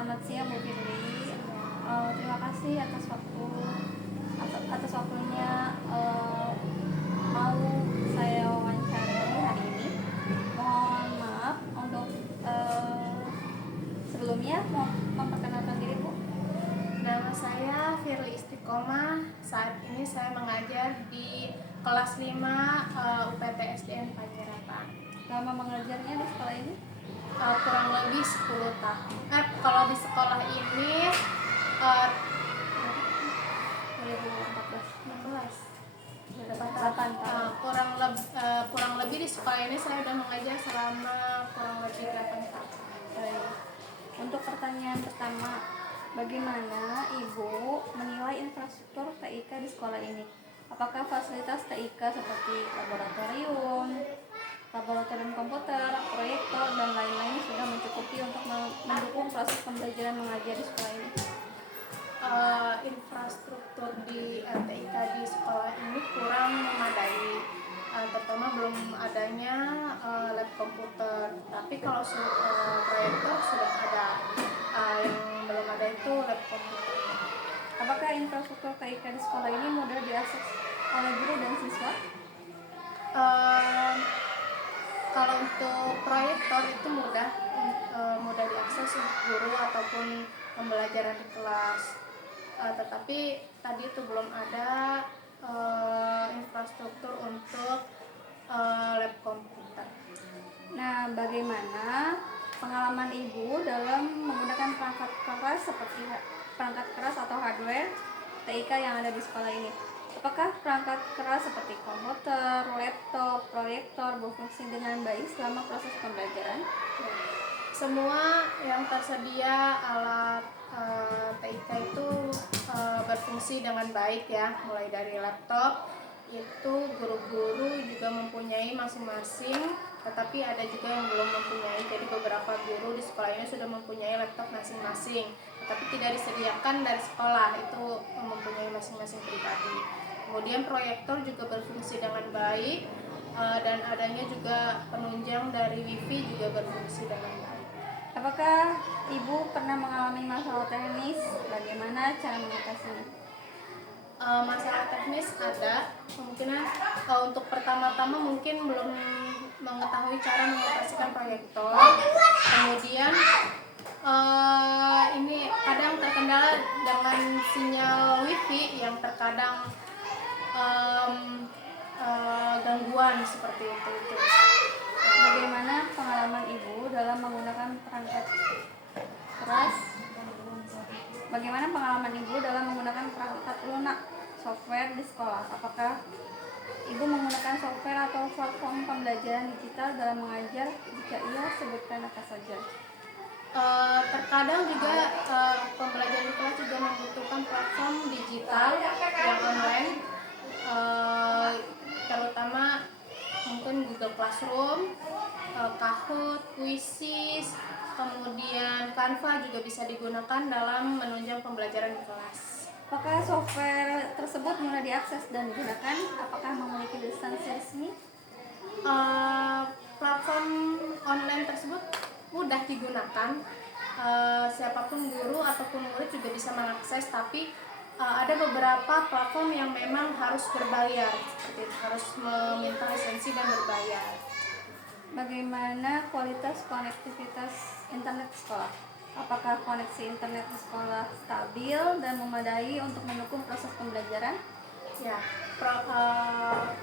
Selamat siang Bu Firly. Terima kasih atas waktunya, mau saya wawancara hari ini. Mohon maaf untuk sebelumnya mau memperkenalkan diri Bu. Nama saya Firly Istiqomah. Saat ini saya mengajar di kelas 5 UPT SDN Panjarapan. Lama mengajarnya di sekolah ini? Kurang lebih 10 tahun. Kalau di sekolah ini 2014. 16. 8 tahun. Kurang lebih di sekolah ini saya sudah mengajar selama kurang lebih 8 tahun. Baik. Untuk pertanyaan pertama, bagaimana Ibu menilai infrastruktur TIK di sekolah ini? Apakah fasilitas TIK seperti laboratorium komputer, proyektor, dan lain-lain sudah mencukupi untuk mendukung proses pembelajaran mengajar di sekolah ini? Infrastruktur di TIK di sekolah ini kurang memadai, terutama belum adanya lab komputer. Tapi kalau proyektor sudah ada, yang belum ada itu lab komputer. Apakah infrastruktur TIK di sekolah ini mudah diakses oleh guru dan siswa? Kalau untuk proyektor itu mudah diakses untuk guru ataupun pembelajaran di kelas. Tetapi tadi itu belum ada infrastruktur untuk lab komputer. Nah, bagaimana pengalaman Ibu dalam menggunakan perangkat keras atau hardware TIK yang ada di sekolah ini? Apakah perangkat keras seperti komputer, laptop, proyektor berfungsi dengan baik selama proses pembelajaran? Semua yang tersedia alat TIK itu berfungsi dengan baik ya, mulai dari laptop itu guru-guru juga mempunyai masing-masing, tetapi ada juga yang belum mempunyai. Jadi beberapa guru di sekolah ini sudah mempunyai laptop masing-masing, tetapi tidak disediakan dari sekolah, itu mempunyai masing-masing pribadi. Kemudian proyektor juga berfungsi dengan baik, dan adanya juga penunjang dari wifi juga berfungsi dengan baik. Apakah Ibu pernah mengalami masalah teknis? Bagaimana cara mengatasinya? Masalah teknis ada kemungkinan. Untuk pertama-tama mungkin belum mengetahui cara mengoperasikan proyektor. Kemudian ini kadang terkendala dengan sinyal wifi yang terkadang gangguan seperti itu. Bagaimana pengalaman Ibu dalam menggunakan perangkat keras? Bagaimana pengalaman Ibu dalam menggunakan perangkat lunak software di sekolah? Apakah Ibu menggunakan software atau platform pembelajaran digital dalam mengajar? Jika iya, sebutkan apa saja. Terkadang juga pembelajaran di kelas juga membutuhkan platform digital yang online, terutama mungkin Google Classroom, Kahoot, Quizzes, kemudian Canva juga bisa digunakan dalam menunjang pembelajaran di kelas. Apakah software tersebut mudah diakses dan digunakan? Apakah memiliki lisensi resmi? Platform online tersebut mudah digunakan, siapapun guru ataupun murid juga bisa mengakses, tapi ada beberapa platform yang memang harus berbayar, seperti itu, harus meminta lisensi dan berbayar. Bagaimana kualitas konektivitas internet sekolah? Apakah koneksi internet di sekolah stabil dan memadai untuk mendukung proses pembelajaran? Ya,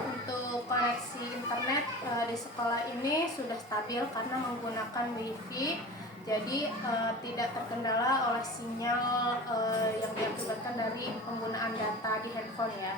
untuk koneksi internet di sekolah ini sudah stabil karena menggunakan wifi, jadi tidak terkendala oleh sinyal yang diakibatkan dari penggunaan data di handphone ya.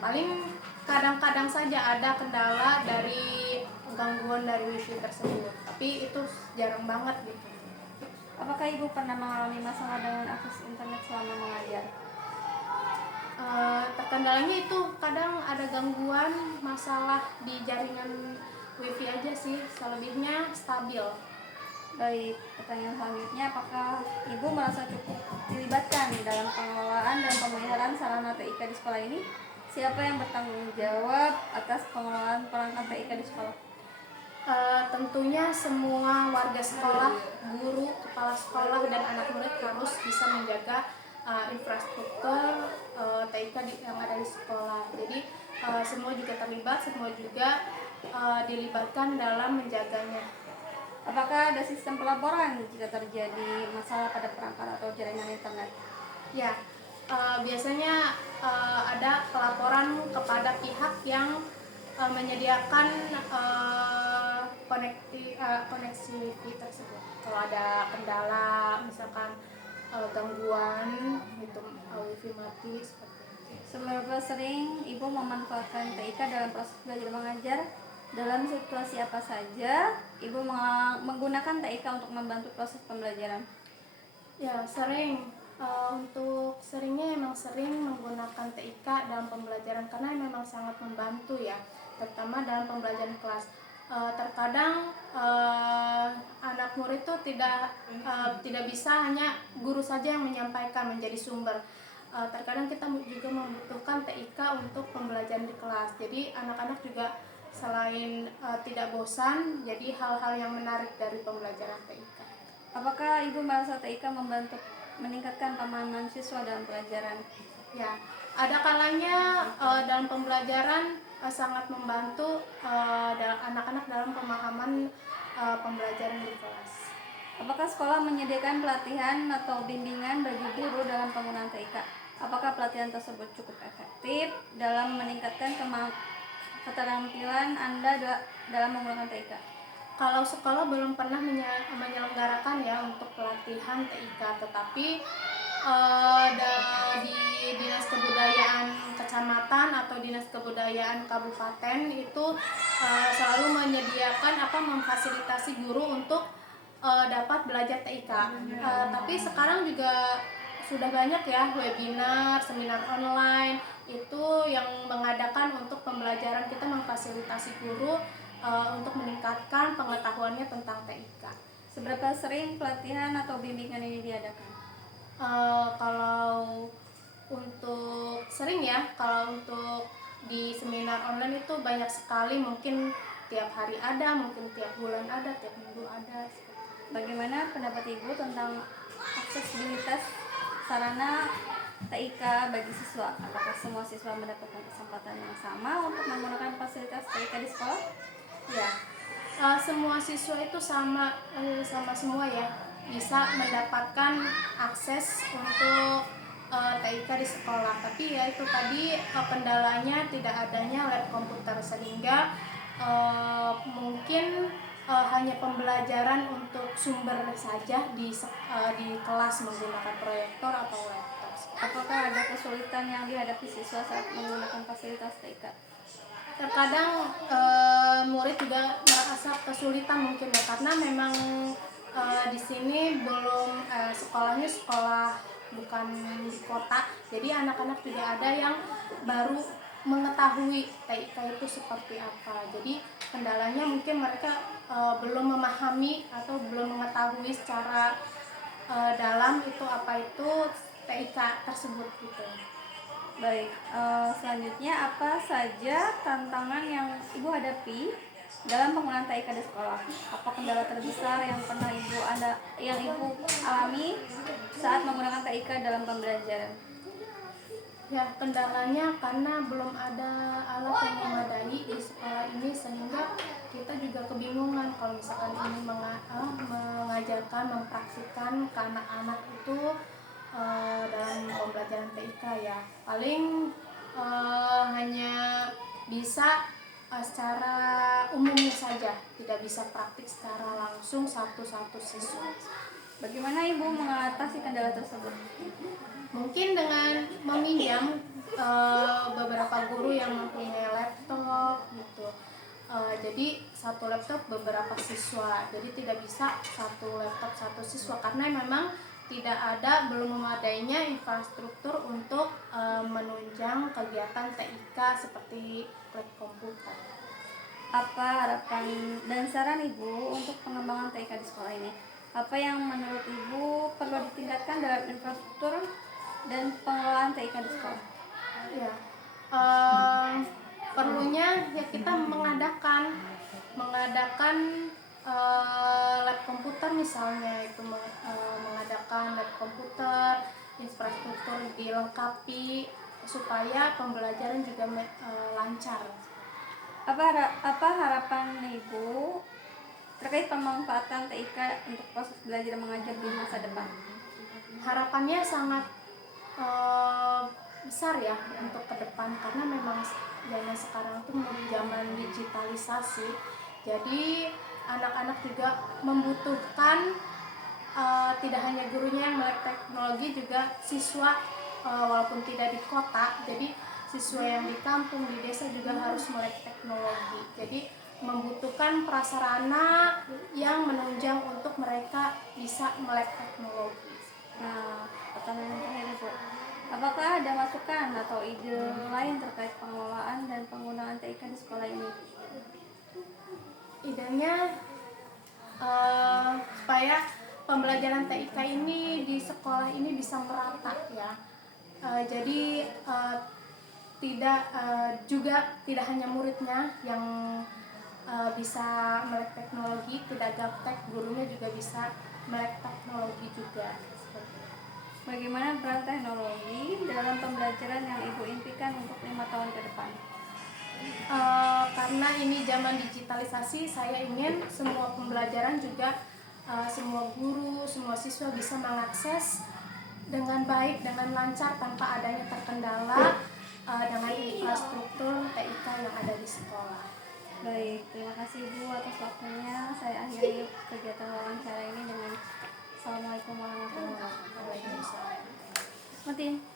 Paling kadang-kadang saja ada kendala dari gangguan dari wifi tersebut, tapi itu jarang banget gitu. Apakah Ibu pernah mengalami masalah dengan akses internet selama mengajar? Terkendalanya itu kadang ada gangguan masalah di jaringan wifi aja sih, selebihnya stabil. Baik, pertanyaan selanjutnya, apakah Ibu merasa cukup dilibatkan dalam pengelolaan dan pemeliharaan sarana TIK di sekolah ini? Siapa yang bertanggung jawab atas pengelolaan perangkat TIK di sekolah? Tentunya semua warga sekolah, guru, kepala sekolah, dan anak murid harus bisa menjaga infrastruktur TIK yang ada di sekolah. Jadi semua juga terlibat, semua juga dilibatkan dalam menjaganya. Apakah ada sistem pelaporan jika terjadi masalah pada perangkat atau jaringan internet? Ya, biasanya ada pelaporan kepada pihak yang menyediakan koneksi tersebut. Kalau ada kendala, misalkan gangguan, gitu, wifi mati seperti itu. Seberapa sering Ibu memanfaatkan TIK dalam proses belajar mengajar? Dalam situasi apa saja Ibu menggunakan TIK untuk membantu proses pembelajaran? Ya, sering. Untuk seringnya emang sering menggunakan TIK dalam pembelajaran karena memang sangat membantu ya, terutama dalam pembelajaran kelas. Terkadang anak murid itu tidak bisa hanya guru saja yang menyampaikan menjadi sumber. Terkadang kita juga membutuhkan TIK untuk pembelajaran di kelas. Jadi anak-anak juga selain tidak bosan, jadi hal-hal yang menarik dari pembelajaran TIK. Apakah Ibu merasa TIK membantu meningkatkan pemahaman siswa dalam pelajaran? Ya, ada kalanya dalam pembelajaran sangat membantu anak-anak dalam pemahaman pembelajaran di kelas. Apakah sekolah menyediakan pelatihan atau bimbingan bagi guru dalam penggunaan TIK? Apakah pelatihan tersebut cukup efektif dalam meningkatkan keterampilan Anda dalam menggunakan TIK? Kalau sekolah belum pernah menyelenggarakan ya untuk pelatihan TIK, tetapi di Dinas Kebudayaan Kecamatan atau Dinas Kebudayaan Kabupaten itu selalu menyediakan memfasilitasi guru untuk dapat belajar TIK. Tapi sekarang juga sudah banyak ya webinar, seminar online itu yang mengadakan untuk pembelajaran, kita memfasilitasi guru untuk meningkatkan pengetahuannya tentang TIK. Seberapa sering pelatihan atau bimbingan ini diadakan? Kalau untuk sering ya, kalau untuk di seminar online itu banyak sekali, mungkin tiap hari ada, mungkin tiap bulan ada, tiap minggu ada. Bagaimana pendapat Ibu tentang aksesibilitas sarana TIK bagi siswa? Apakah semua siswa mendapatkan kesempatan yang sama untuk menggunakan fasilitas TIK di sekolah? Ya, semua siswa itu sama semua ya, bisa mendapatkan akses untuk TIK di sekolah. Tapi ya itu tadi kendalanya tidak adanya lab komputer, sehingga mungkin hanya pembelajaran untuk sumber saja di kelas menggunakan proyektor atau laptop. Apakah ada kesulitan yang dihadapi siswa saat menggunakan fasilitas TIK? Terkadang murid juga merasa kesulitan mungkin ya, karena memang di sini belum sekolahnya sekolah bukan di kota, jadi anak-anak juga ada yang baru mengetahui TIK itu seperti apa. Jadi kendalanya mungkin mereka belum memahami atau belum mengetahui secara dalam itu apa itu TIK tersebut gitu. Baik, selanjutnya apa saja tantangan yang Ibu hadapi dalam penggunaan TIK di sekolah? Apa kendala terbesar yang pernah Ibu alami saat menggunakan TIK dalam pembelajaran? Ya, kendalanya karena belum ada alat yang memadai di sekolah ini, sehingga kita juga kebingungan kalau misalkan ini mengajarkan, mempraktikkan ke anak-anak itu dalam pembelajaran TIK ya. Paling hanya bisa secara umumnya saja, tidak bisa praktik secara langsung satu-satu siswa. Bagaimana Ibu mengatasi kendala tersebut? Mungkin dengan meminjam beberapa guru yang mempunyai laptop gitu. Jadi satu laptop beberapa siswa, jadi tidak bisa satu laptop satu siswa karena memang tidak ada, belum memadainya infrastruktur untuk menunjang kegiatan TIK seperti lab komputer. Apa harapan dan saran Ibu untuk pengembangan TIK di sekolah ini? Apa yang menurut Ibu perlu ditingkatkan dalam infrastruktur dan pengelolaan TIK di sekolah? Ya, perlunya ya kita mengadakan mengadakan lab komputer misalnya, itu mengadakan lab komputer, infrastruktur dilengkapi supaya pembelajaran juga lancar. Apa harapan Ibu terkait pemanfaatan TIK untuk proses belajar mengajar di masa depan? Harapannya sangat besar ya untuk ke depan, karena memang zaman sekarang itu zaman digitalisasi, jadi anak-anak juga membutuhkan tidak hanya gurunya yang melek teknologi, juga siswa walaupun tidak di kota, jadi siswa yang di kampung, di desa juga harus melek teknologi. Jadi membutuhkan prasarana yang menunjang untuk mereka bisa melek teknologi. Nah, pertanyaan terakhir Ibu, apakah ada masukan atau ide lain terkait pengelolaan dan penggunaan TIK di sekolah ini? Idenya supaya pembelajaran TIK ini di sekolah ini bisa merata ya. Jadi tidak hanya muridnya yang bisa melek teknologi, tidak gaptek, gurunya juga bisa melek teknologi juga. Bagaimana peran teknologi dalam pembelajaran yang Ibu impikan untuk 5 tahun ke depan? Karena ini zaman digitalisasi, saya ingin semua pembelajaran juga semua guru, semua siswa bisa mengakses dengan baik, dengan lancar, tanpa adanya terkendala dengan infrastruktur TIK yang ada di sekolah. Baik, terima kasih Ibu atas waktunya. Saya akhiri kegiatan wawancara ini dengan Assalamualaikum warahmatullahi wabarakatuh. Waalaikumsalam. Matiin.